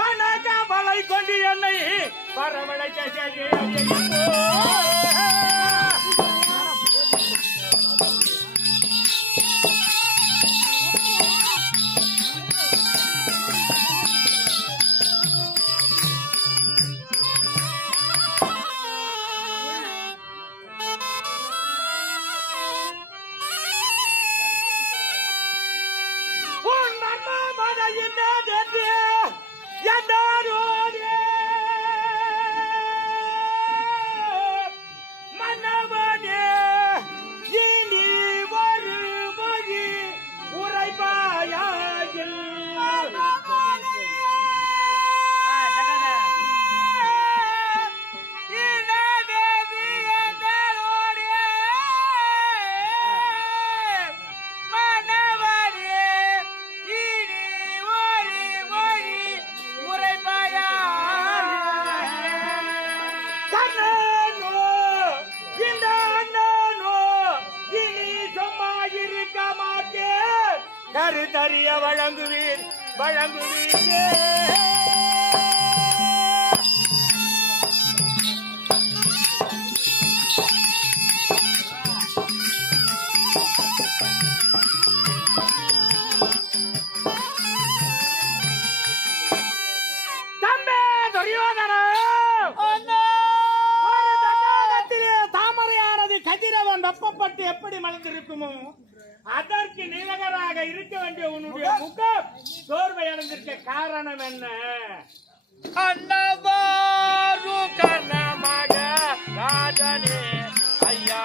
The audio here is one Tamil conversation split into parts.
மனகவலை கொண்டு என்னை வரவழைக்க கருத்தறிய வழங்குவீர் தம்பே துரியோதனா தாமரையானது கதிரவன் வெப்பப்பட்டு எப்படி மலர்ந்திருக்குமோ அதற்கு நிலகராக இருக்க வேண்டிய உன்னுடைய முகம் சோர்வை அடைந்திருக்க காரணம் என்ன? அன்னவாரு கர்ணமாக ராஜனே ஐயா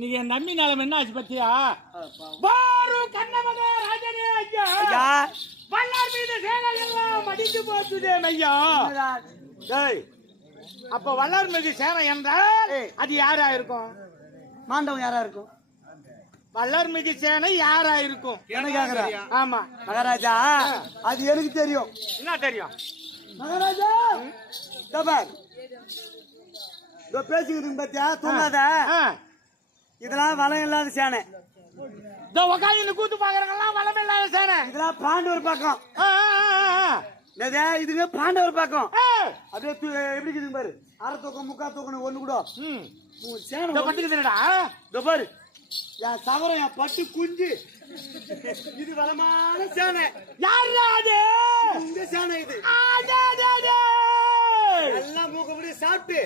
நீ என் நம்பி நிலம் என்ன ஆச்சு பத்தியா? கண்ணமக ராஜனே ஐயா வல்லார் மீது சேனை எல்லாம் அடித்து போச்சுதே ஐயா. அப்ப வல்லார் மீது சேனை என்றால் அது யாரா இருக்கும்? மாண்டவன் யாரா இருக்கும்? வல்லார் மீது சேனை யாரா இருக்கும்? எனக்கு ஆமா மகாராஜா, அது எனக்கு தெரியும். என்ன தெரியும் மகாராஜா? பேசிக்கிட்டு பத்தியா தூங்காத. இதெல்லாம் வளம் இல்லாத சேனை. கூத்து பாக்குறவங்க வளம் இல்லாத சேனை. இதெல்லாம் பாண்டவர் பக்கம். இதுங்க பாண்டவர் பக்கம். அப்படியே எப்படி இருக்குதுங்க பாரு. அரை தூக்கம் முக்கா தூக்கம் ஒண்ணு கூட சேனை பட்டுக்குதுடா. பாரு என் சவரம் என் பட்டு குஞ்சு. இது வளமான சேனை. யாரு அது? இந்த சேனை இது. எல்லாம் மூக்கப்படி சாப்பிட்டு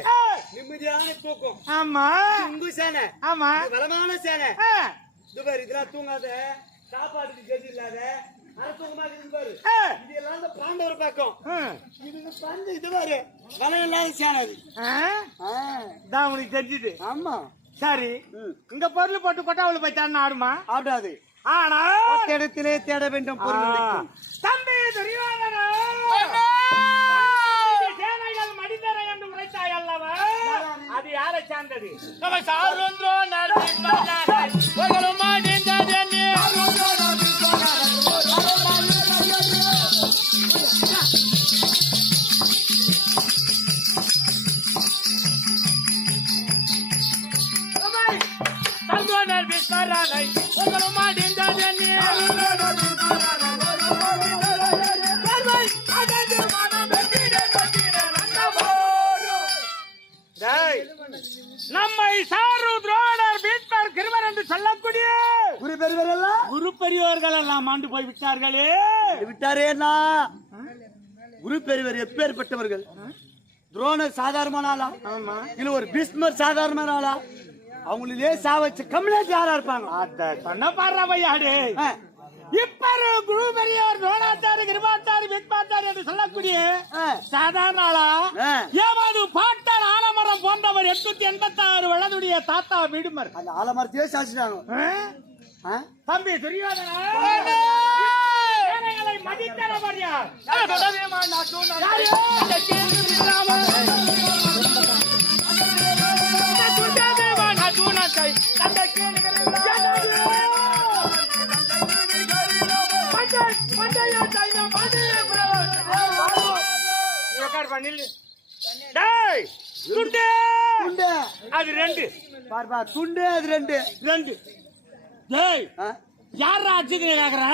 நிம்மதியான தூக்கம். ஆமா உங்க சேனை. ஆமா வளமான சேனை. பாரு இதெல்லாம் தூங்காத, சாப்பாட்டுக்கு கதி இல்லாத அரை தூக்கமா இருக்கு பாரு. இது எல்லாம் பாண்டவர் பக்கம். இது பஞ்ச இது பாரு வளம் இல்லாத சேனை அது. தான் உனக்கு தெரிஞ்சுது. ஆமா சரி, இங்க பொருள் போட்டு கொட்டாவுல போய் தானே ஆடுமா? ஆடாது. ஆனா இடத்திலே தேட வேண்டும் பொருள். தம்பி துரியோதனா, சேனைகள் மடிந்தர என்று உரைத்தாய் அல்லவா? அது யாரை சார்ந்தது? நம்மை சாரு துரோணர் பீஷ்மர் கிருபர் என்று சொல்லக்கூடிய குரு பெரியவர்கள் எல்லாம் ஆண்டு போய் விட்டார்களே. விட்டாரேனா? குரு பெரியவர் எப்பேற்பட்டவர்கள்? துரோணர் சாதாரணமான ஆளா ஆமா இல்ல ஒரு பீஷ்மர் சாதாரணமான ஆளா அவங்களே சாவச்சு கம்யூனிட்டி யாரா இருப்பாங்க அத சொன்ன பாடுறவையாடு ஆ, இப்ப குரு பெரியோர் துரோணாச்சாரி கிருபாச்சாரி வித்மாச்சாரி என்று சொல்லக்கூடிய ஆ, சாதாரண ஆளா ஆ. ஏவாது பாட்டான் ஆலமரம் போன்றவர் 886 வயதுடைய தாத்தா வீடுமர் அந்த ஆலமரத்தையே சாச்சிட்டாங்க ஆ? தம்பி துரியோதனா சேனைகளை மதித்தவர் யார்? யாரு? டேய், துண்டு. துண்டு அது 2 பார்ப்பா துண்டு அது 2 2 டேய் ஆ? யார் அச்சுக்கு கேக்குற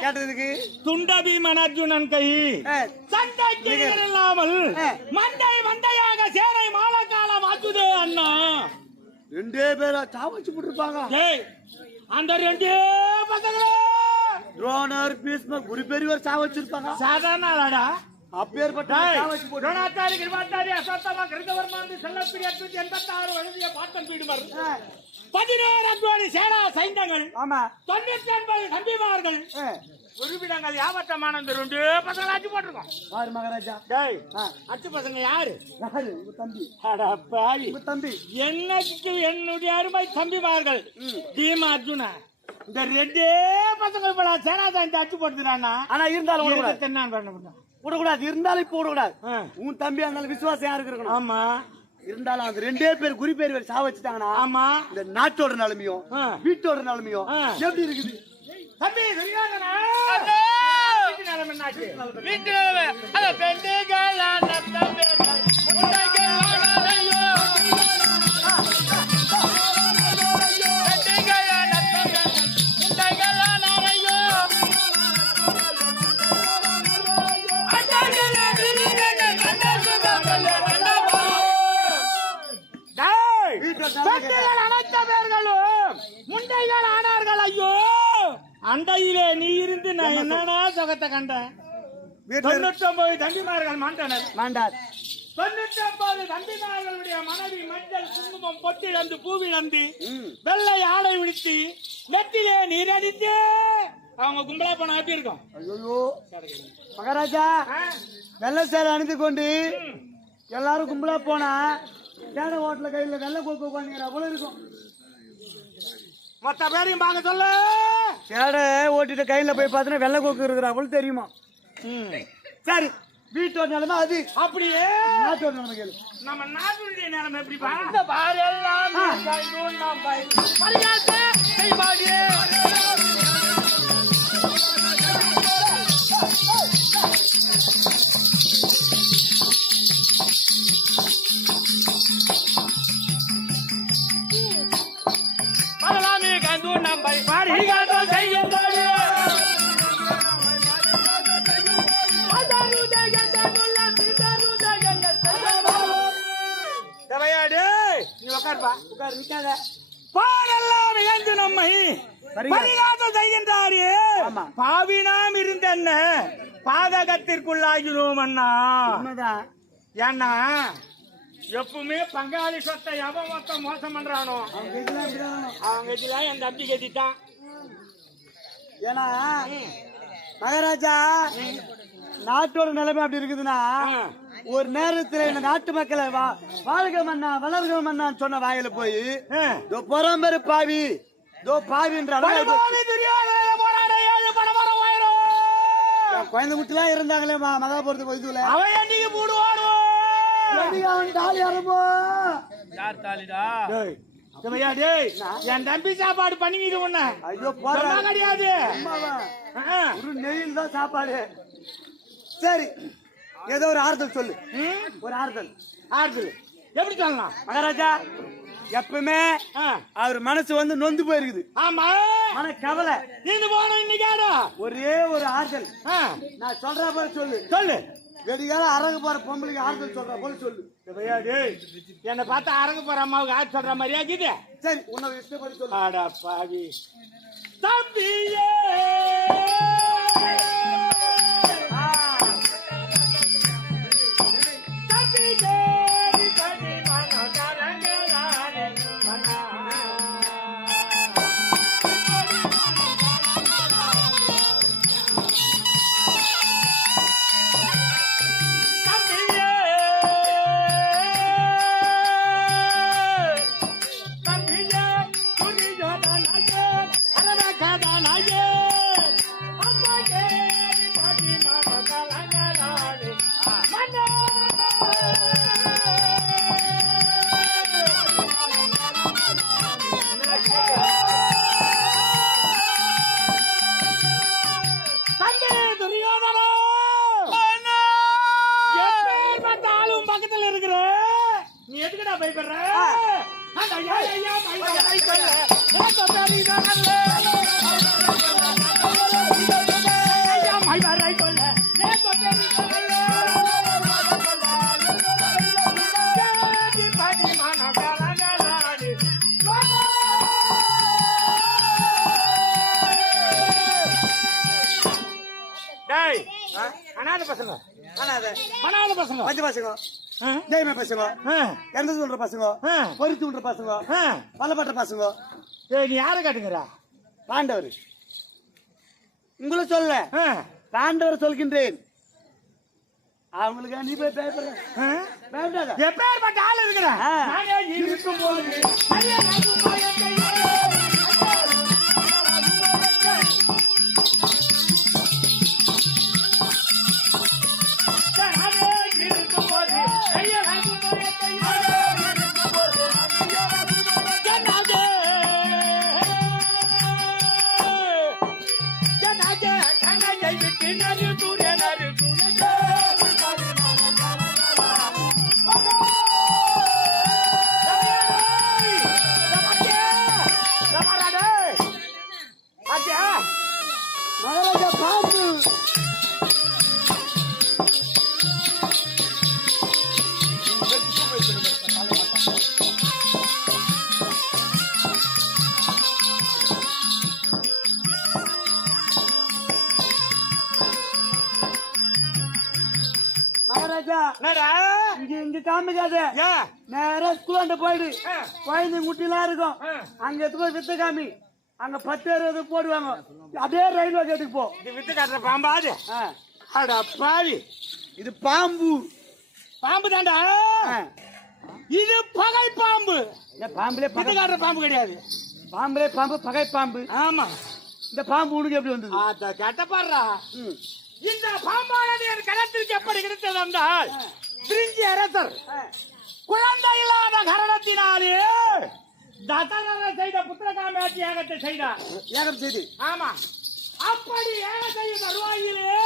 கேட்டதுக்கு துண்ட பீமன் அர்ஜுனன் கை ஆ, சண்டைக்கு இல்லாமல் ஆ. மண்டை மண்டையாக சேனை மாலக்காலம் ஆச்சுதே அண்ணா 2 பேரா சாவச்சு போட்டுருப்பாங்க டேய் அந்த 2 பசங்களும் துரோணர் பீஷ்மர் குரு பெரியவர் சாவச்சிருப்பாங்க சாதாரண ஆளாடா அப்பேற்பட்ட சாவச்சு போட்டு துரோணாச்சாரி கிருபாச்சாரி அஸ்வத்தாமா கிருதவர்மாந்து செல்லப்பிரி 886 வயதிய பாட்டன் வீடுமர் 16 அக்வாரி சேனா சைந்தங்கள் ஆமா 99 தம்பிமார்கள் ஆ, உறுப்பிடங்கள் யாவட்டமான இந்த 2 பசங்களை அச்சு போட்டிருக்கோம் பாரு மகாராஜா டேய் ஆ, அச்சு பசங்க யாரு யாரு உங்க தம்பி அட பாவி உங்க தம்பி என்னைக்கு என்னுடைய அருமை தம்பிமார்கள் பீம அர்ஜுனா இந்த 2 பசங்க இப்ப நான் சேனா சாய்ந்து அச்சு போட்டுறானா ஆனா இருந்தாலும் விடக்கூடாது என்ன பண்ண விடக்கூடாது இருந்தாலும் இப்ப விடக்கூடாது ஆ. உன் தம்பி இருந்தாலும் விசுவாசம் யாருக்கு இருக்கணும் ஆமா இருந்தாலும் அந்த 2 பேர் குறி பேர் சாவச்சிட்டாங்கன்னா ஆமா இந்த நாட்டோட நிலைமையும் ஆ. வீட்டோட நிலைமையும் ஆ. எப்படி இருக்குது தம்பி துரியோதனா வீட்டு நிலைமை என்னாச்சு வீட்டு நிலைமை அத பெண்டுகளான தம்பிகள் முட்டைகளானையோ பெண்டுகளான தம்பிகள் முட்டைகளானையோ பெண்கள் அனைத்த பேர்களும் முண்டைகள் ஆனார்கள் ஐயோ அண்டையிலே நீ இருந்து நான் என்னன்னா சுகத்தை கண்டேன் வீட்டுல 99 தம்பிமார்கள் மாண்டனர் மாண்டார் 99 தம்பிமார்களுடைய மனைவி மஞ்சள் குங்குமம் பொட்டிழந்து பூவிழந்து ம். வெள்ளை ஆடை விடுத்து நெத்திலே நீரடித்து அவங்க கும்பலா போனா எப்படி இருக்கும் ஐயோ மகாராஜா ஆ? வெள்ளை சேலை அணிந்து கொண்டு எல்லாரும் கும்பலா போனா தேட ஹோட்டல கையில வெள்ளை கோக்கு உட்காந்துங்கிற போல இருக்கும் மொத்த பேரையும் பார்க்க சொல்லு தேட ஓட்டிட்டு கையில போய் பார்த்தா வெள்ளை கோக்கு இருக்கிற போல தெரியுமா சரி வீட்டோட நிலைமை அது அப்படியே நாட்டோட நிலைமை கேளு நம்ம நாட்டுடைய நிலைமை எப்படி பாரு எல்லாம் பரிகாச செய்வாடியே பரலாமே கண்டு நம்பை பரிகாச செய்யும்போது நீ உட்காருப்பா உட்கார் நிக்காத பாடெல்லாம் இழந்து நம்மை பரிகாசம் செய்கின்றாரே ஆமா. பாவினாம் இருந்தென்ன பாதகத்திற்குள்ளாகிறோம் அண்ணா உண்மைதான் ஏன்னா எப்பவுமே பங்காளி சொத்தை எவன் மொத்தம் மோசம் பண்றானோ அவங்க கையில இப்படிதான். அவங்க இதுல என் தம்பி கட்டிட்டான் ஏன்னா மகாராஜா நாட்டோட நிலைமை அப்படி இருக்குதுன்னா ஒரு நேரத்துல இந்த நாட்டு மக்களை வாழ்க மன்னா வளர்க மன்னான்னு சொன்ன வாயில போய் இதோ பொறாமரு பாவி இதோ பாவின்ற அளவு குழந்தை முட்டுலாம் இருந்தாங்களே மகாபுரத்துக்கு இதுல அவன் என்னைக்கு போடுவானோ அவன் தாலி அறமோ யார் தாலிடா என் தம்பி சாப்பாடு பண்ணிக்கிட்டு உன்ன ஐயோ சொன்னா கிடையாது ஒரு நெய்யில் தான் சாப்பாடு சரி ஏதோ ஒரு ஆறுதல் சொல்லு ஒரு ஆறுதல் ஆறுதல் எப்படி சொல்லலாம் மகாராஜா எப்பவுமே அவர் மனசு வந்து நொந்து போயிருக்குது ஆமா மன கவலை நீங்க போன இன்னைக்கு ஒரே ஒரு ஆறுதல் நான் சொல்ற போல சொல்லு சொல்லு வெடிகால அரங்க போற பொம்பளைக்கு ஆறுதல் சொல்ற போல சொல்லு என்ன பார்த்தா அரங்க போற அம்மாவுக்கு ஆறு சொல்ற மாதிரியா இருக்குது சரி உன்னை இஷ்டப்படி சொல்லு ஆடா பாவி தம்பியே தம்பியே அனாத பசங்க பணாத பசங்க பஞ்ச பசங்க தெய்வ பசங்க எந்த சொல்ற பசங்க பொறிச்சு விடுற பசங்க பலப்பட்ட பசங்க நீ யாரை காட்டுங்கிறா பாண்டவர் உங்களை சொல்ல பாண்டவர் சொல்கின்றேன் அவங்களுக்கு நீ போய் பயப்படாத எப்பேற்பட்ட ஆள் இருக்கிறேன் இருக்கும் போது மகாராஜா பாம்பு மகாராஜா இங்க காமிக்காத நேரா ஸ்கூலாண்ட போயிடு குழந்தை குட்டிலாம் இருக்கும் அங்க எடுத்து போய் வித்த காமி அங்க 10-20 போடுவாங்க அப்படியே ரயில்வே கேட்டுக்கு போ வித்து காட்டுற பாம்பாது பாவி இது பாம்பு பாம்பு தாண்டா இது பகை பாம்பு பாம்புலே வித்து காட்டுற பாம்பு கிடையாது பாம்புலே பாம்பு பகை பாம்பு ஆமா இந்த பாம்பு உனக்கு எப்படி வந்தது கேட்டப்பாடுறா இந்த பாம்பானது என் களத்திற்கு எப்படி கிடைத்தது என்றால் பிரிஞ்சி அரசர் குழந்தை இல்லாத கரணத்தினாலே தசரத செய்த புத்திரகாமேற்றி யாகத்தை செய்தார் யாகம் செய்து ஆமா அப்படி யாக செய்ய தருவாயிலே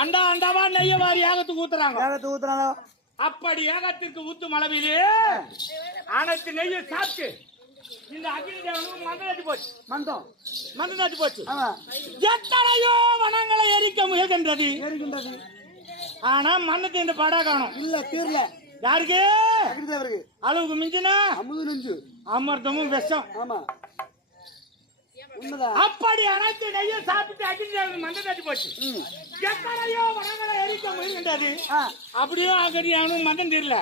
அண்டா அண்டாவா நெய்ய வாரி யாகத்துக்கு ஊத்துறாங்க யாகத்துக்கு ஊத்துறாங்க அப்படி யாகத்திற்கு ஊத்தும் அளவிலே அனைத்து நெய்யை சாப்பிட்டு இந்த அக்னி தேவனுக்கு மந்தம் நட்டு போச்சு எத்தனையோ வனங்களை எரிக்க முயல்கின்றது ஆனா மண்ணு இந்த படா காணும் இல்ல தீர்ல யாருக்கு அளவுக்கு மிஞ்சினா அமிர்தமும் விஷம் ஆமா அப்படி அனைத்து நெய்யை சாப்பிட்டு அக்னி தேவனுக்கு மந்தம் நட்டு போச்சு எத்தனையோ வனங்களை எரிக்க முயல்கின்றது அப்படியும் அகடியானும் மந்தம் தீரல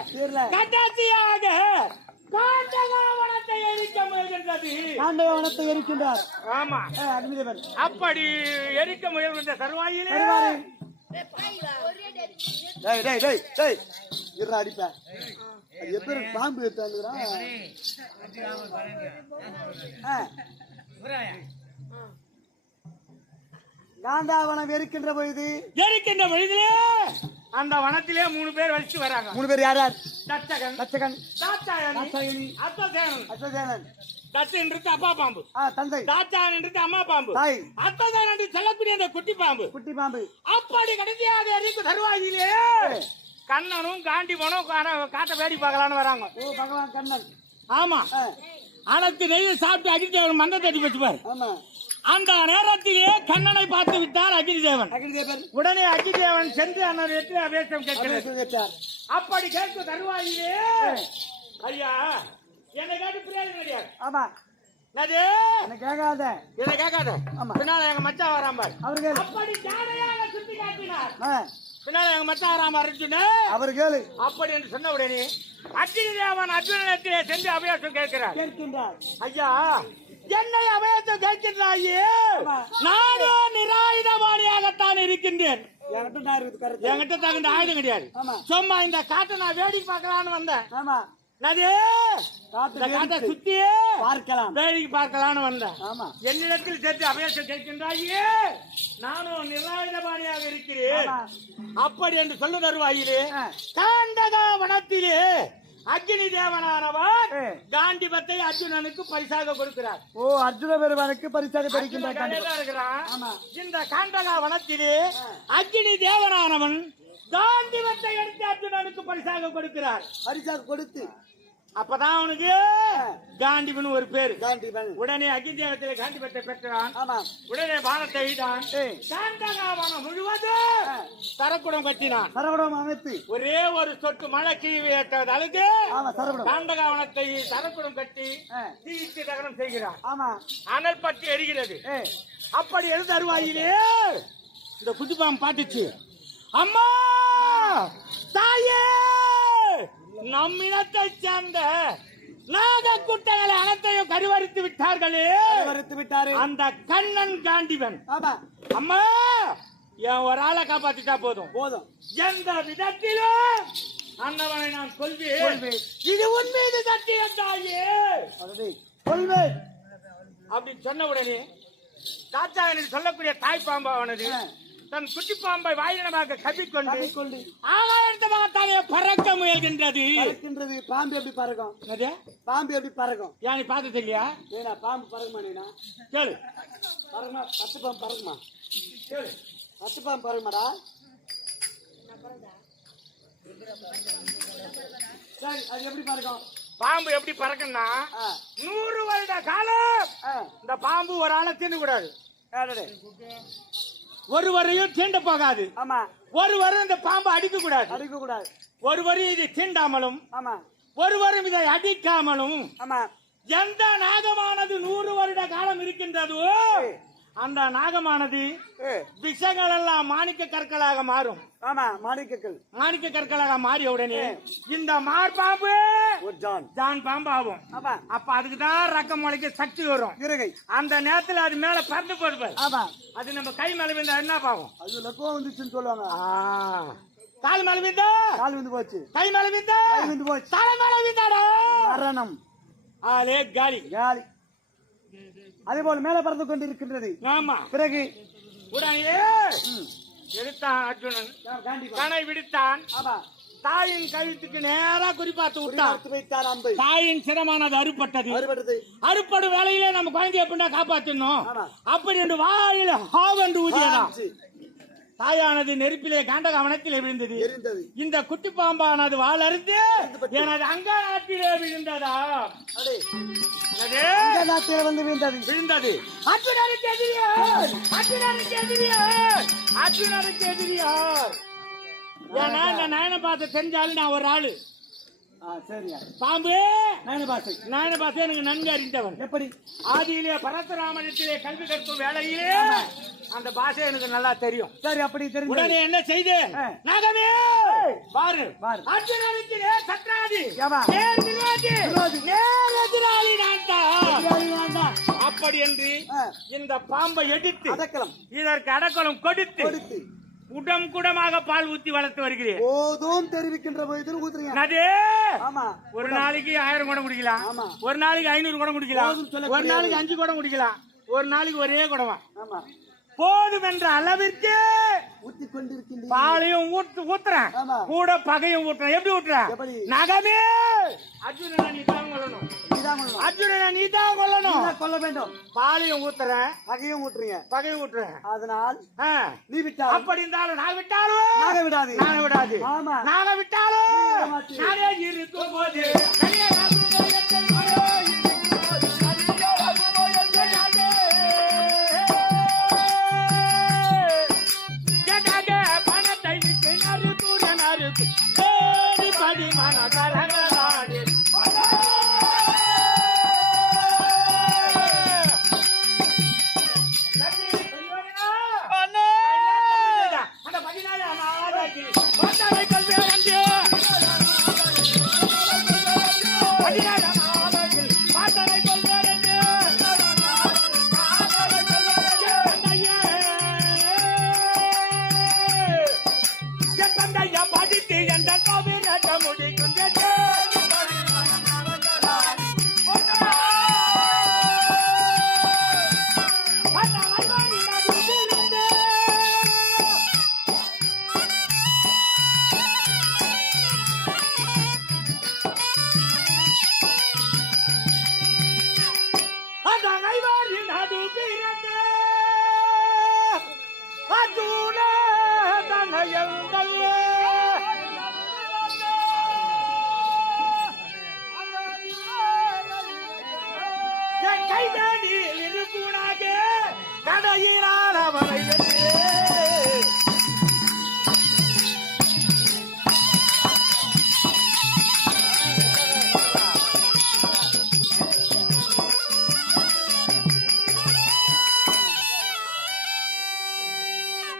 கடைசியாக காண்டகவனத்தை எரிக்க முயல்கின்றது காண்டகவனத்தை எரிக்கின்றார் ஆமா அப்படி எரிக்க முயல்கின்ற சர்வாயிலே அடிப்ப எப்படி பாம்பு எடுத்தாங்க காண்டாவனம் எரிக்கின்ற பொழுதிலே அந்த வனத்திலே 3 பேர் வலிச்சு வராங்க 3 பேர் யார் தச்சகன் தாட்சாயணி அத்தசேனன் தச்சன்றது அப்பா பாம்பு தந்தை தாச்சான்றது அம்மா பாம்பு தாய் அத்ததான் என்று சொல்லக்கூடிய அந்த குட்டி பாம்பு அப்படி கடைசியாக எரிக்கு தருவாயிலே கண்ணனும் காண்டிபனும் காட்ட வேடி பார்க்கலான்னு வராங்க பகவான் கண்ணன் ஆமா அனைத்து நெய்யை சாப்பிட்டு அக்னிதேவன் மந்த தட்டி வச்சுப்பார் அந்த நேரத்திலே கண்ணனை பார்த்து விட்டார் அக்னிதேவன் உடனே அக்னிதேவன் சென்று அண்ணன் வெற்றி அபேசம் கேட்கிறார் அப்படி கேட்க தருவாயிலே ஐயா என்னை கேட்டு பிரியாணி கிடையாது ஆமா என்ன கேட்காத ஆமா பின்னால எங்க மச்சான் வராம்பார் அவர்கள் அப்படி ஜாடையாக சுத்தி காட்டினார் பின்னால எங்க மச்சான் வராம இருந்துச்சுன்னு அவர் கேளு அப்படி என்று சொன்ன உடனே அக்னிதேவன் அர்ஜுனத்திலே சென்று அபேசம் கேட்கிறார் ஐயா என்னை அபேசம் கேட்கின்றாயே நானும் நிராயுதபாணியாகத்தான் இருக்கின்றேன் என்கிட்ட தகுந்த ஆயுதம் கிடையாது சும்மா இந்த காட்டை நான் வேடிக்கை பார்க்கலான்னு வந்தேன் சுத்தி பார்க்கலாம் வேடிக்கை பார்க்கலான்னு வந்தேன் என்னிடத்தில் சென்று அபேசம் கேட்கின்றாயே நானும் நிராயுதபாணியாக இருக்கிறேன் அப்படி என்று சொல்ல தருவாயிலே காண்டக வனத்திலே அக்னி தேவனானவர் காண்டிபத்தை அர்ஜுனனுக்கு பரிசாக கொடுக்கிறார் அர்ஜுன பெருமானுக்கு பரிசாக இருக்கிறான் இந்த காண்டகா வனத்திலே அக்னி தேவனானவன் காண்டிபத்தை எடுத்து அர்ஜுனனுக்கு பரிசாக கொடுக்கிறார் பரிசாக கொடுத்து அப்பதான் அவனுக்கு காண்டிபன் ஒரு பேரு. காண்டிபன். உடனே அகிந்தேவத்திலே காண்டிபத்தை பெற்றான். ஆமா. உடனே பானத்தை எய்தான். காண்டகாவனம் முழுவதும் சரக்குடம் கட்டினான். சரகுடம் அமைத்து ஒரே ஒரு சொட்டு மழை கீழே அழுது காண்டகாவனத்தை சரக்குடம் கட்டி தீயிட்டு தகனம் செய்கிறான். ஆமா. அனல் பற்றி எரிகிறது. அப்படி எழுத அருவாயிலே இந்த குதிப்பாம் பாட்டுச்சு. அம்மா தாயே, நம்மினத்தை சேர்ந்த நாக குட்டைகளை அனைத்தையும் கருவறுத்து விட்டார்களே. அந்த கண்ணன் காண்டிவன். அம்மா, என் ஒரு ஆளை காப்பாத்திட்டா போதும். எந்த விதத்திலும் அண்ணவனை நான் கொள்வேன். இது உன் மீது சத்திய தாயே கொள்வேன் அப்படின்னு சொன்ன உடனே ராஜா எனக்கு சொல்லக்கூடிய தாய் பாம்பானது தன் குட்டி பாம்பை வாயினமாக கவிக்கொண்டு ஆகாயத்தமாகத்தானே பறக்க முயல்கின்றது. பாம்பு எப்படி பறக்கும்? பாம்பு எப்படி பறக்கும்? ஏன் நீ பார்த்தது இல்லையா? பாம்பு பறக்குமா? நீனா கேளு. பறக்குமா? 10 பாம்பு பறக்குமா? கேளு. 10 பாம்பு பறக்குமாடா? சரி, அது எப்படி பறக்கும்? பாம்பு எப்படி பறக்கும்னா 100 வருட காலம் இந்த பாம்பு ஒரு ஆளை தீண்டு கூடாது. ஒருவரையும் தீண்ட போகாது. ஆமா. ஒருவரும் இந்த பாம்பு அடிக்க கூடாது. ஒருவரும் இதை தீண்டாமலும் ஒருவரும் இதை அடிக்காமலும் எந்த நாகமானது 100 வருட காலம் இருக்கின்றதோ அந்த நாகமானது விஷங்கள் எல்லாம் மாணிக்க கற்களாக மாறும். ஆமா, மாணிக்க கற்களாக மாறிய உடனே இந்த மார்பாம்பு ஜான் பாம்பு ஆகும். அப்ப அதுக்குதான் ரக்கம் முளைக்க சக்தி வரும். அந்த நேரத்துல அது மேல பறந்து போடுவார். அது நம்ம கை மேல விழுந்தா என்ன பாவம்? அது லக்கம் வந்துச்சுன்னு சொல்லுவாங்க. கால் மேல விழுந்தா கால் விழுந்து போச்சு. கை மேல விழுந்தா கை விழுந்து போச்சு. தலை மேல விழுந்தாடா மரணம். ஆலே காலி. அதே போல மேல பறந்து கொண்டு இருக்கின்றது. ஆமா. பிறகு உடனே எடுத்தான் அர்ஜுனன். கணை விடுத்தான். தாயின் கழுத்துக்கு நேரா குறிப்பாத்து விட்டான். தாயின் சிரமானது அறுபட்டது. அறுப்படும் வேலையிலே நம்ம குழந்தைய எப்படின்னா காப்பாற்றணும். அப்படி என்று வாயில ஹாவென்று ஊதியதான். தாயானது நெருப்பிலே காண்டகவனத்திலே விழுந்தது. இந்த குட்டி பாம்பானது வாள் அறுத்து எனது அங்க நாட்டிலே விழுந்ததா? வந்து விழுந்தது. அர்ஜுனருக்கு எதிரியார். ஏன்னா இந்த நயன பாச தெரிஞ்சாலும் நான் ஒரு ஆளு. பாம்பு நயன பாச எனக்கு நன்கு அறிந்தவன். எப்படி? ஆதியிலே பரசுராமனிடத்திலே கல்வி கற்கும் வேலையிலே அந்த பாஷை எனக்கு நல்லா தெரியும். சரி, அப்படி தெரியும். உடனே என்ன செய்து நாகமே பாரு அர்ஜுனனுக்கு சத்ராதி எதிராளி நான். அப்படி என்று இந்த பாம்பை எடுத்து இதற்கு அடக்கலம் கொடுத்து குடம் குடமாக பால் ஊத்தி வளர்த்து வருகிறேன். போதும் தெரிவிக்கின்ற ஒரு நாளைக்கு 1000 குடம் குடிக்கலாம். ஒரு நாளைக்கு 500 குடம் குடிக்கலாம். ஒரு நாளைக்கு 5 குடம் குடிக்கலாம். ஒரு நாளைக்கு ஒரே குடமா போதும் என்ற அளவிற்கு பாலையும் ஊத்துறேன், கூட பகையும் ஊட்டுறேன். எப்படி ஊட்டுறேன்? நகமே அர்ஜுனனை நீ தான் கொள்ளணும். அர்ஜுனனை நீ தான் கொல்ல வேண்டும். பாலையும் ஊத்துறேன், பகையும் ஊட்டுறேன். அதனால் நீ விட்டா அப்படி இருந்தாலும் நான் விட்டாலும் விடாது. நாங்க விட்டாலும் நானே இருக்கும் போது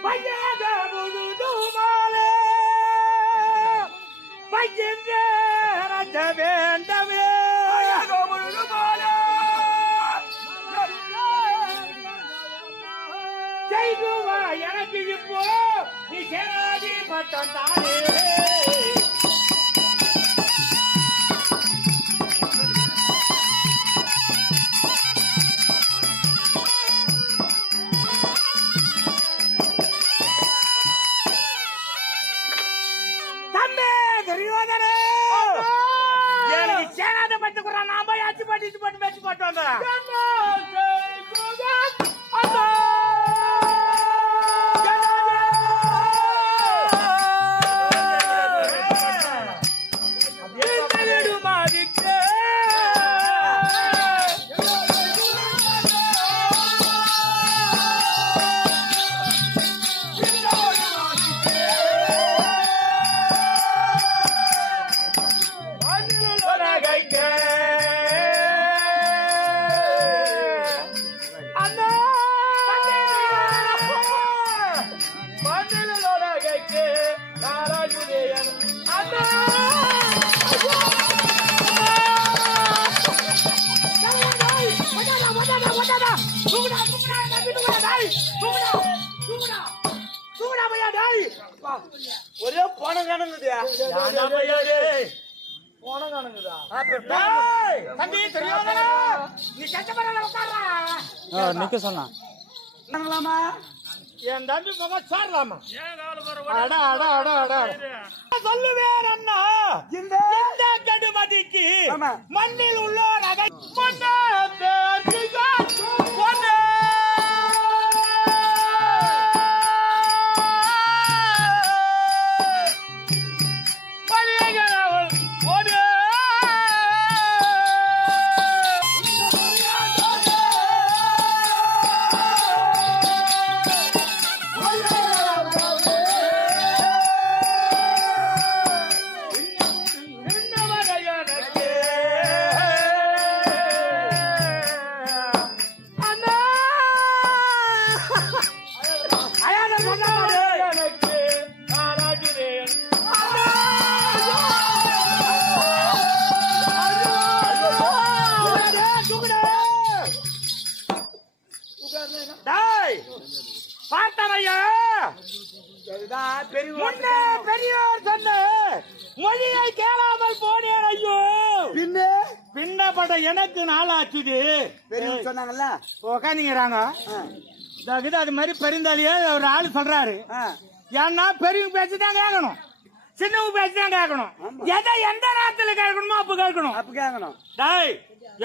பையாக முழுதுமாலே பையென்ற வேண்டவே செய்துவா எனக்கு இப்போ நீ சேராதி பட்டம் தானே நான் போய் அச்சு பட்டு வச்சு போட்டு வந்தேன் ஒரே போன காணுங்கதா போன காணுங்கதா தம்பி தெரியாதா நீ கஷ்டப்படல உட்கார்றா நிக்க சொன்னா என் தம்பி மகா சாரலாமா அட அட அட அட சொல்லுவேன் அண்ணா இந்த கடுமதிக்கு மண்ணில் உள்ளோர் அதை பார்த்தாரையா பெரியோர் சொன்ன மொழியை கேளாமல் போனேன். ஐயோ பின்னப்பட்ட எனக்கு நாளாச்சுது பெரியவங்க சொன்னாங்கல்ல உக்காந்துங்கிறாங்க. அது மாதிரி பெருந்தாலியே ஒரு ஆளு சொல்றாரு. ஏன்னா பெரியவங்க பேச்சுதான் கேட்கணும், சின்னவங்க பேச்சுதான் கேட்கணும். எதை எந்த நேரத்துல கேட்கணுமோ அப்ப கேட்கணும். டாய்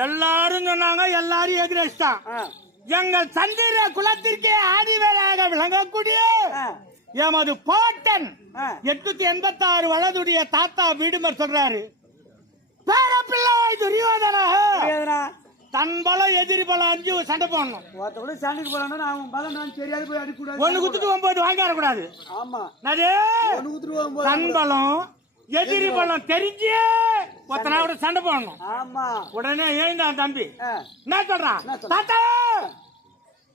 எல்லாரும் சொன்னாங்க, எல்லாரும் எதிரேஷ்டான். எங்கள் சந்திர குலத்திற்கே ஆதிவேராக விளங்கக்கூடிய எமது பாட்டன் 886 வயதுடைய தாத்தா வீடுமர் சொல்றாரு, பேரப்பிள்ளை துரியோதனா தன் பலம் எதிரி பலம் 5 சண்டை போடணும். சண்டைக்கு போறான் அவன் பலம் தெரியாது போய் அடிக்கூடாது. 1 குத்துட்டு 9 வாங்கிட கூடாது. ஆமா தன் பலம் எதிரி பலம் தெரிஞ்சு ஒத்தனாவோட சண்டை போடணும். ஆமா உடனே எழுந்தான் தம்பி. என்ன சொல்றான் தாத்தா,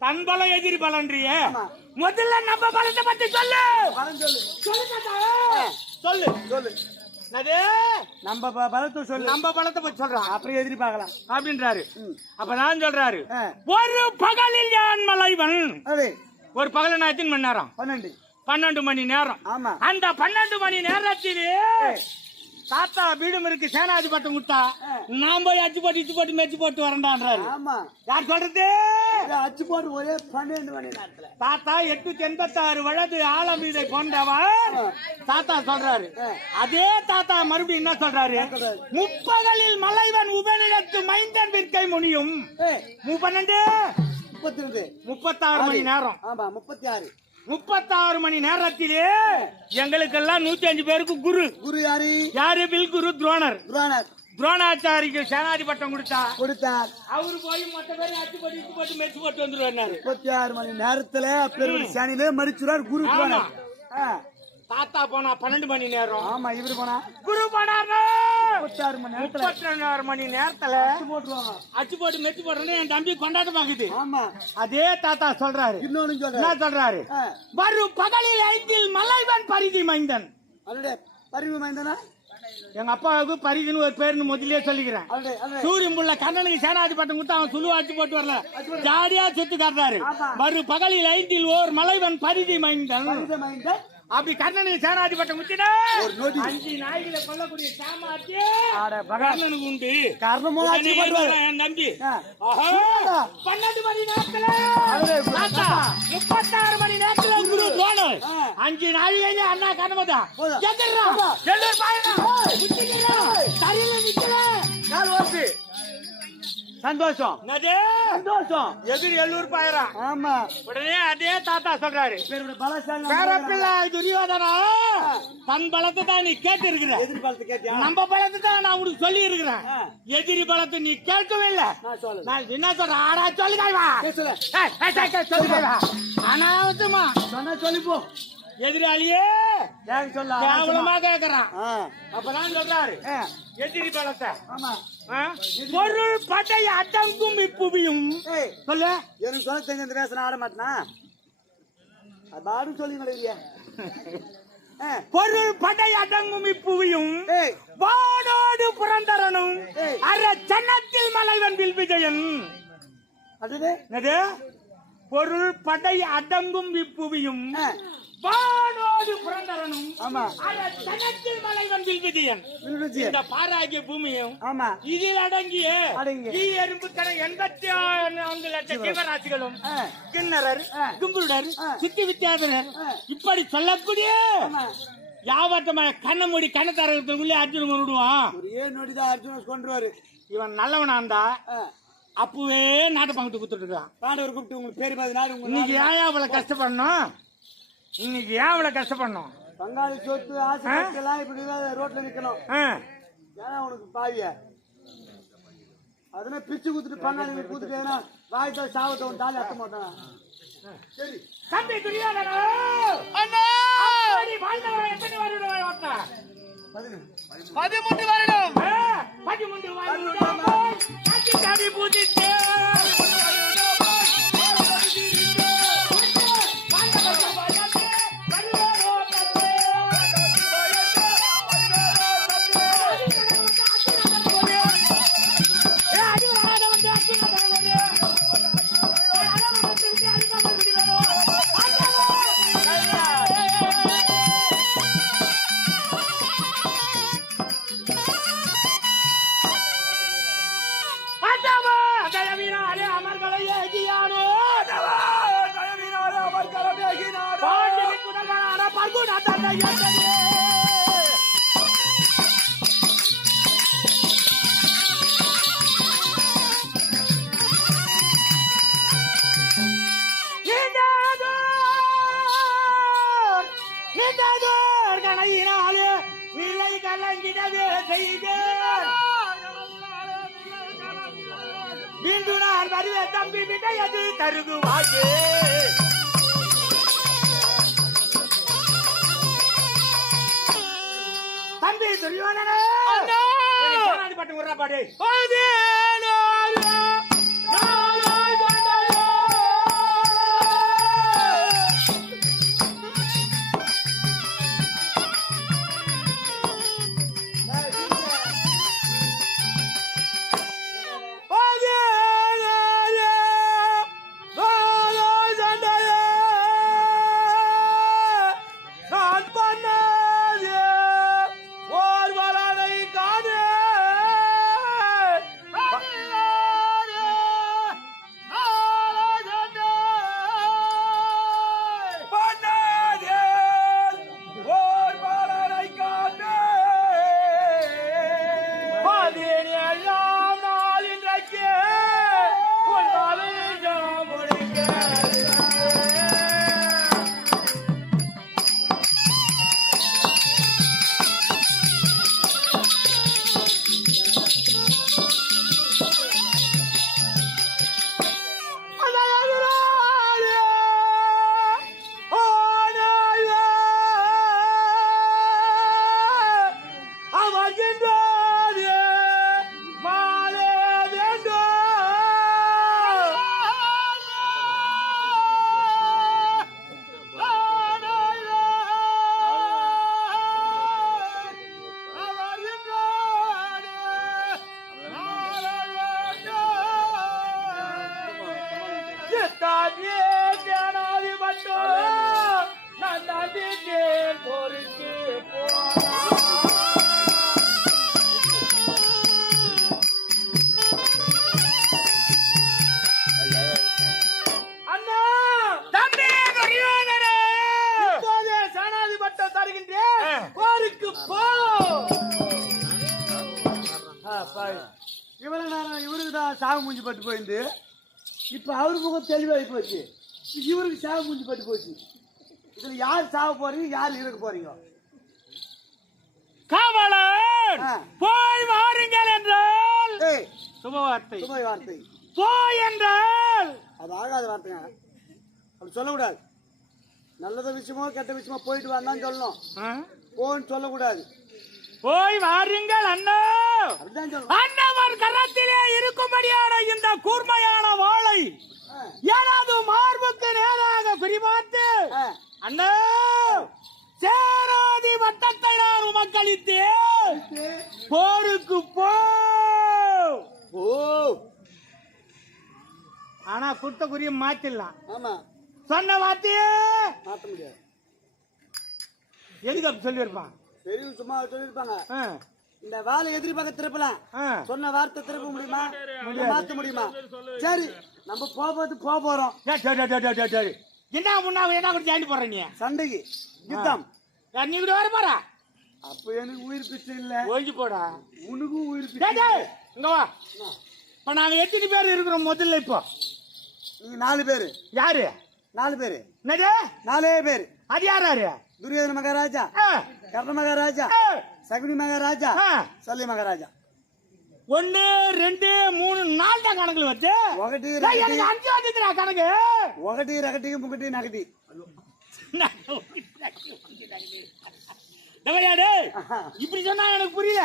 தன் பலம் எதிரி பலன்றிய முதல்ல நம்ம பலத்தை பத்தி சொல்லு. சொல்லு சொல்லு நம்ம பலத்தை சொல்லு. நம்ம பலத்தை பத்தி சொல்றான், அப்புறம் எதிரி பார்க்கலாம் அப்படின்றாரு. அப்ப நான் சொல்றாரு, ஒரு பகலில் யான் மலைவன். ஒரு பகல நான் எத்தனை மணி நேரம்? 12 மணி நேரம். அந்த 12 மணி நேரத்திலே தாத்தா வீடும் இருக்கு, சேனாதி பட்டம் கொடுத்தா நான் போய் அச்சு போட்டு இச்சு போட்டு மெச்சு போட்டு வரண்டான்றாரு. யார் சொல்றது? அச்சு போட்டு ஒரே 12 மணி நேரத்துல தாத்தா 886 வயது ஆலம் இதை கொண்டவர் தாத்தா சொல்றாரு. அதே தாத்தா மறுபடியும் என்ன சொல்றாரு? முப்பகலில் மலைவன் உபனிடத்து மைந்தன் விற்கை முடியும். 36 மணி நேரம். 36 மணி நேரத்திலே எங்களுக்கெல்லாம் 105 பேருக்கு குரு யாரு? வில் குரு துரோணர். துரோணாச்சாரிக்கு சேனாதி பட்டம் கொடுத்தார். அவரு போய் மொத்த பேர் அச்சு போட்டு இச்சு போட்டு மெச்சு போட்டு வந்துருவாரு. 36 மணி நேரத்துல பெரும் சேனையிலே மடிச்சுறார் குரு துரோணர். தாத்தா போனா 12 மணி நேரம். ஆமா இவரு போனா குரு போனாரு 36 மணி நேரத்துல 32 மணி நேரத்துல போட்டுருவாங்க. அச்சு போட்டு மெச்சு போடுறேன்னு என் தம்பி கொண்டாட்டமாக்குது. ஆமா அதே தாத்தா சொல்றாரு. இன்னொன்னு என்ன சொல்றாரு? வரும் பகலில் 5 மலைவன் பரிதி மைந்தன். அடடே பரிவு மைந்தனா எங்க அப்பாவுக்கு பரிதின்னு ஒரு பேருன்னு முதல்லயே சொல்லிக்கிறேன். சூரியன் புள்ள கண்ணனுக்கு சேனாதி பட்டம் கொடுத்து அவன் சுழு அச்சு போட்டு வரல, ஜாடியா செத்து காட்டுறாரு. வரும் பகலில் 5 ஓர் மலைவன் பரிதி மைந்தன். அப்படி கண்ணனுக்கு சேனாதி பட்டம் குத்தினா 5 நாய்களை கொல்லக்கூடிய சாமார்த்தி கண்ணனுக்கு உண்டு. என் தம்பி 12 மணி நேரத்துல 36 மணி நேரத்துல குரு தோணும் 5 நாய்கள் அண்ணா கண்ணமதா சந்தோஷம் சந்தோஷம் எதிரி 700 பாயிரம். ஆமா உடனே அதே தாத்தா சொல்றாரு, பேரப்பிள்ளை துரியோதனா தன் பலத்தை தான் நீ கேட்டு இருக்கிற, எதிர்பார்த்து கேட்டியா? நம்ம பலத்தை தான் நான் உனக்கு சொல்லி இருக்கிறேன். எதிரி பலத்தை நீ கேட்கவே இல்ல. நான் என்ன சொல்றேன்? ஆடா சொல்லுக்காய்வா சொல்லுக்காய்வா அனாவசியமா சொன்ன சொல்லிப்போ. எதிராளியே சொல்ல கேவலமா கேக்குறான். அப்பதான் சொல்றாரு எதிரி பலத்தை. பொருள் பட்டை அடங்கும் இப்புவியும் சொல்லு. எனக்கு சொல்ல தெரிஞ்ச பேச ஆட மாட்டேனா பாடும் சொல்லிங்க. பொருள் படை அடங்கும் இப்புவியும் வாடோடு புரந்தரனும் அரை சன்னத்தில் மலைவன் வில் விஜயன். அது பொருள் படை அடங்கும் இப்புவியும் வானோடு புரந்தரனும் சனத்தில் மலைவன் வில்விதியன். இந்த பாராகிய பூமியும் இதில் அடங்கிய எறும்பு கண 84 லட்சம் ஜீவராசிகளும் கிண்ணறர், கும்புருடர், சித்தி வித்தியாதரர் இப்படி சொல்லக்கூடிய யாவட்டமான கண்ண மூடி கண்ண தரத்துக்குள்ளே அர்ஜுனன் விடுவான். ஒரே நொடிதான் அர்ஜுனன் கொண்டுருவாரு. இவன் நல்லவனா இருந்தா அப்பவே நாட்டை பங்கிட்டு குடுத்துட்டு இருக்கான். பாண்டவர் கூப்பிட்டு உங்களுக்கு பேரு மாதிரி நாடு. இன்னைக்கு ஏன் அவ்வளவு கஷ்டப்படணும்? இன்னைக்கு ஏன் அவ்வளவு கஷ்டப்படணும்? பங்காளி சொத்து ஆசை எல்லாம் இப்படி ரோட்ல நிக்கணும். ஏன்னா உனக்கு பாவிய அதுமே பிச்சு குத்துட்டு பங்காளி கூத்துட்டு வாய்த்தா சாவத்தை உன் தாலி அத்த மாட்டான். சரி தம்பி துரியோதனா வாழ்ந்தவரை எத்தனை வருடம் ஓட்டினா? 13 வருடம். 13 வருடம் பூஜித்து மீண்டும் நான் வருவேன் தம்பி விடையது தருகுவாயே. தம்பி துரியோதனா பட்டு விடுறா பாடு. போ. இவ்வளவு நேரம் இவருக்கு தான் சாவு மூஞ்சி பட்டு போயிருந்து, இப்ப அவரு முகம் தெளிவாகி போச்சு. இவருக்கு சாவு மூஞ்சி பட்டு போச்சு. இதுல யார் சாவ போறீங்க, யார் இருக்க போறீங்க? காவலன் போய் வாருங்கள் என்றால் சுபவார்த்தை, சுப வார்த்தை. போய் என்றால் அது ஆகாத வார்த்தைங்க, அப்படி சொல்லக்கூடாது. நல்லத விஷயமோ கெட்ட விஷயமோ போயிட்டு வான்னு சொல்லணும், போன்னு சொல்லக்கூடாது. போய் வாருங்கள் அண்ணா, அப்படிதான் சொல்லணும். அண்ணவர் கரத்திலே இருக்கும்படியான இந்த கூர்மையான வாளை ஏதாவது மார்புக்கு நேராக குறிபார்த்து, அண்ணா சேராதி வட்டத்தை நான் உமக்களித்தேன், போருக்கு போ. ஆனா குட்ட குறிய மாத்திடலாம். ஆமா, சொன்ன வார்த்தையே மாத்த முடியாது. எதுக்கு அப்படி சொல்லியிருப்பான்? பெரியவங்க சும்மா சொல்லிருப்பாங்க, இந்த வாழை எதிரி பக்கம் திருப்பலாம், சொன்ன வார்த்தை திருப்ப முடியுமா, மாத்த முடியுமா? சரி, நம்ம போறோம். என்ன முன்னா என்ன கூட ஜாயின் போற நீ சண்டைக்கு யுத்தம், நீ கூட வர போற. அப்ப எனக்கு உயிர் பிச்சை இல்ல, ஒழிஞ்சு போடா. உனக்கும் உயிர் பிச்சை. இங்க வா. இப்ப நாங்க எத்தனை பேர் இருக்கிறோம் முதல்ல? இப்போ நீங்க 4 பேரு. யாரு 4 பேரு? என்னது 4 பேரு. அது யாரு? துரியோதன மகாராஜா, கர்ண மகாராஜா, சகுனி மகாராஜா, சல்லிய மகாராஜா. 1 2 3 4 தான் கணக்குல வச்சு. ఒకటి 5 வந்துதுடா கணக்கு. 1 2 3 4 இப்படி சொன்னா எனக்கு புரியல.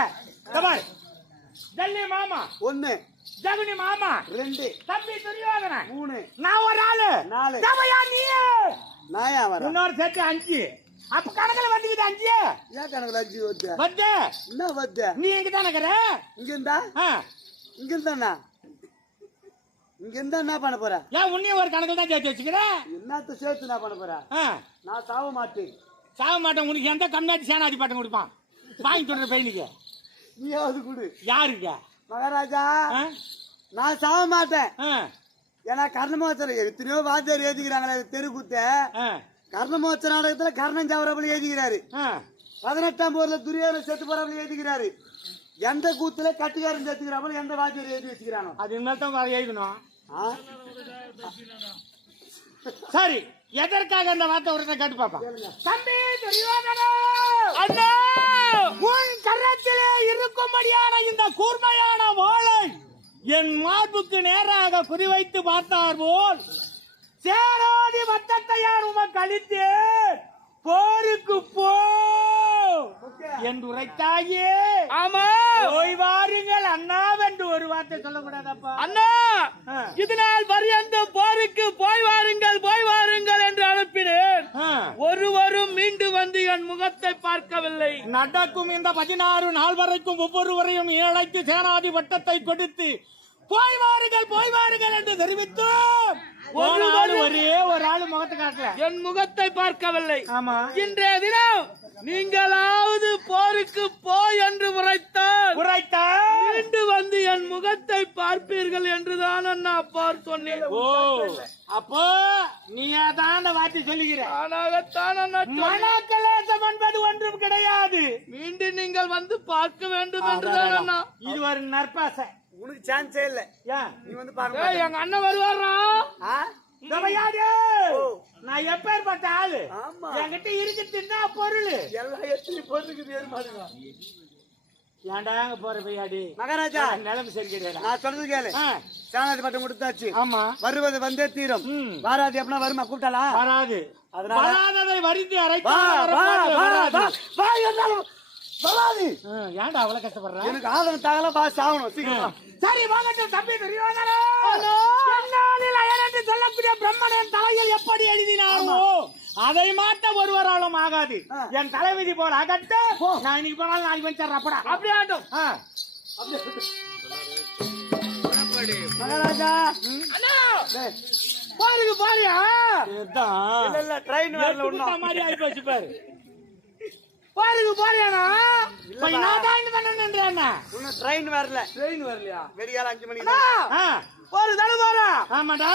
ஜல்லி மாமா 1, ஜகுனி மாமா 2, தம்பி துரியோதன 3, நான் ஒரு ஆளு 4. தமையா நீ நாயா வர இன்னொரு சேர்த்து 5. அப்ப கணக்குல வந்துக்கிட்டு 5. ஏன் கணக்குல 5 வருது? வந்து என்ன வருது? நீ எங்க தானே இருக்கிற? இங்க இருந்தா இங்க இருந்தா இங்க இருந்தா என்ன பண்ண போற? ஏன் உன்னையும் ஒரு கணக்குல தான் சேர்த்து வச்சுக்கிற? என்னத்த சேர்த்து என்ன பண்ண போற? நான் சாவ மாட்டேன். சாவ மாட்டேன். உனக்கு எந்த கம்நாட்டி சேனாதி பாட்டம் கொடுப்பான்? வாங்கி சொல்ற பையனுக்கு நீயாவது கொடு. யாருக்கு? மகாராஜா, நான் சாவ மாட்டேன். ஏன்னா கர்ணமோச்சரம் எத்தனையோ வாத்தியார் எழுதிக்கிறாங்களே தெருக்கூத்த. கர்ணமோச்ச நாடகத்துல கர்ணன் சாவரப்பல எழுதிக்கிறாரு. 18ஆம் போர்ல துரியோதன செத்து போறப்பல எழுதிக்கிறாரு. எந்த கூத்துல கட்டுக்காரன் செத்துக்கிறாப்பல எந்த வாத்தியார் எழுதி வச்சுக்கிறானோ அது இனிமேல் தான் எழுதணும். சரி, எதற்காக அந்த வார்த்தை ஒரு கேட்டு பாப்பா. தம்பி துரியோதனா, அண்ணா உன் கரத்திலே இருக்கும்படியான இந்த கூர்மையான வாளை என் மார்புக்கு நேராக குறிவைத்து பார்த்தார் போல் சேராதி வட்டத்தை யார் உமக்கு அளித்தேன், போருக்கு போ என்று உரைத்தாயே. ஆமா, போய் வாருங்கள் அண்ணா என்று ஒரு வார்த்தை சொல்லக்கூடாதப்பா. அண்ணா இதனால் பரியந்தம் போருக்கு போய் வாருங்கள் என்று அனுப்பினேன். ஒருவரும் மீண்டு வந்து என் முகத்தை பார்க்கவில்லை. நடக்கும் இந்த 16 நாள் வரைக்கும் ஒவ்வொருவரையும் இழைத்து சேனாதி வட்டத்தை கொடுத்து போய் வாருங்கள் என்று தெரிவித்து ஒரே ஒரு ஆளு முகத்தை காட்டல, என் முகத்தை பார்க்கவில்லை. ஆமா, இன்றைய தினம் நீங்களாவது போருக்கு போ என்று உரைத்தால் மீண்டு வந்து என் முகத்தை பார்ப்பீர்கள் என்றுதான் அண்ணா அப்பா சொன்னேன். ஓ, அப்போ நீ தான் வார்த்தை சொல்லுகிற. மனக்கலேசம் என்பது ஒன்றும் கிடையாது. மீண்டும் நீங்கள் வந்து பார்க்க வேண்டும் என்றுதான் அண்ணா. இது ஒரு நற்பாசை. உனக்கு சான்ஸே இல்ல. நீ வந்து பாருங்க, எங்க அண்ணன் வருவாரா? நான் எப்பேற்பட்ட ஆளு? என்கிட்ட இருக்குன்னா பொருள் எல்லாம் எத்தனை பொருளுக்கு ஏற்பாடுங்க. ஏன்டா போற பையாடி? மகாராஜா, நிலைமை சரி கிடையாது. நான் சொல்றது கேளு. சேனாதி பட்டம் கொடுத்தாச்சு. ஆமா, வருவது வந்தே தீரும். வாராது எப்பனா வருமா? கூப்பிட்டாலா? வராது. வராததை வரிந்து ஏன்டா அவ்வளவு கஷ்டப்படுற? எனக்கு ஆதரவு தாகலாம் பாஸ் ஆகணும் சீக்கிரம். சரி வாங்கட்டும் தம்பி துரியோதனா. என்று சொல்லக்கூடிய பிரம்மனின் தலையில் எப்படி எழுதினாரோ அதை மாற்ற ஒருவராலும் ஆகாது. என் தலைவிதி போல அகட்ட நான் இன்னைக்கு போனாலும் நாளைக்கு வந்துடுறப்படா. அப்படி ஆட்டும். மகாராஜா, பாருங்க பாரியா ட்ரெயின் வரல மாதிரி ஆகி போச்சு பாரு. பாருங்க பாரியானா நான் ட்ரெயின் வரல. ட்ரெயின் வரலையா? வெடியால 5 மணி ஒரு தடவை. ஆமாடா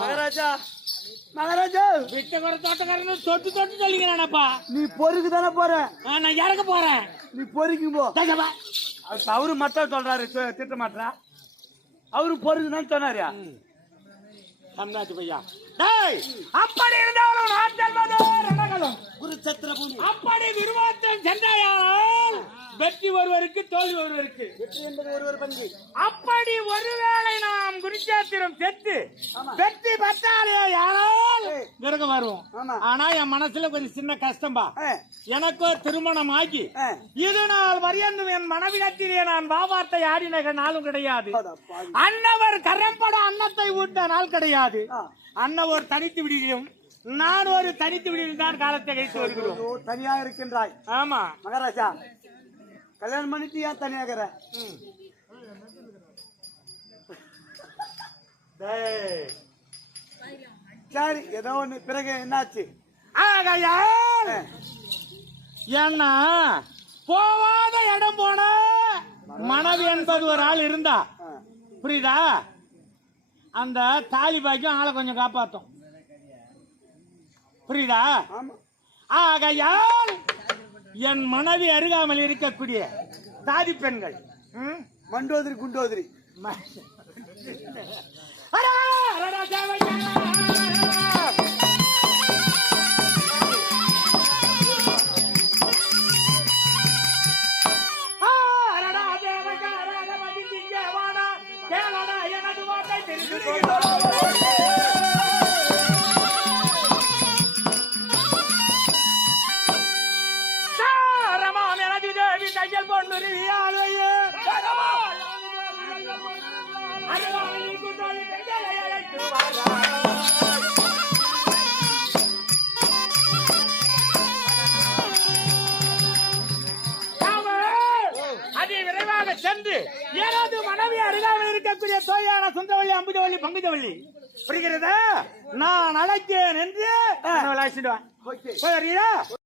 மகாராஜா, மகாராஜா விட்ட குறை தோட்டக்காரன்னு தொட்டு தொட்டு சொல்லிக்கிறானப்பா. நீ பொறுக்கு தானே போற, நான் இறக்க போறேன். நீ பொறுக்கும் போ. தங்கப்பா. அவரு மட்டும் சொல்றாரு, திட்ட மாட்டா. அவரு பொறுக்குதான் சொன்னாரு. தமிழ்நாட்டு பையா. டேய், அப்படி இருந்தாலும் நான் செல்வது ரணகலம். குருச்சத்திர பூமி. அப்படி விருவாத்தம் சென்றாயால் வெற்றி ஒருவருக்கு தோல்வி ஒருவருக்கு. வெற்றி என்பது ஒருவர் பங்கு. அப்படி ஒருவேளை நாம் குருச்சேத்திரம் செத்து வெற்றி பெற்றாலே யாரால் விறகு வருவோம். ஆனா என் மனசுல கொஞ்சம் சின்ன கஷ்டம்பா. எனக்கு ஒரு திருமணம் ஆகி இது நாள் வரையந்தும் என் மனைவிடத்திலே நான் பாபாத்தை ஆடின நாளும் கிடையாது. அன்னவர் கரம்பட அன்னத்தை ஊட்ட நாள் கிடையாது. அன்னவர் தனித்து விடுகிறோம், நான் ஒரு தனித்து விடுகிறேன் தான் காலத்தை கழித்து வருகிறோம். தனியாக இருக்கின்றாய். ஆமா மகாராஜா, கல்யாணம் பண்ணிட்டு ஏன் தனியாகிற? சரி, ஏதோ ஒண்ணு. பிறகு என்னாச்சு? ஆகையால் ஏன்னா போவாத இடம் போன மனைவி என்பது ஒரு ஆள் இருந்தா புரியுதா, அந்த தாலி பாக்கியம் ஆளை கொஞ்சம் காப்பாத்தும். புரியுதா? ஆகையால் என் மனைவி அருகாமல் இருக்கக்கூடிய தாதி பெண்கள் மண்டோதிரி குண்டோதிரி சென்று ஏதாவது மனைவி அருகாமல் இருக்கக்கூடிய தோயான சுந்தரவள்ளி, அம்புஜவள்ளி, பங்குஜவள்ளி புரிகிறதா, நான் அழைத்தேன் என்று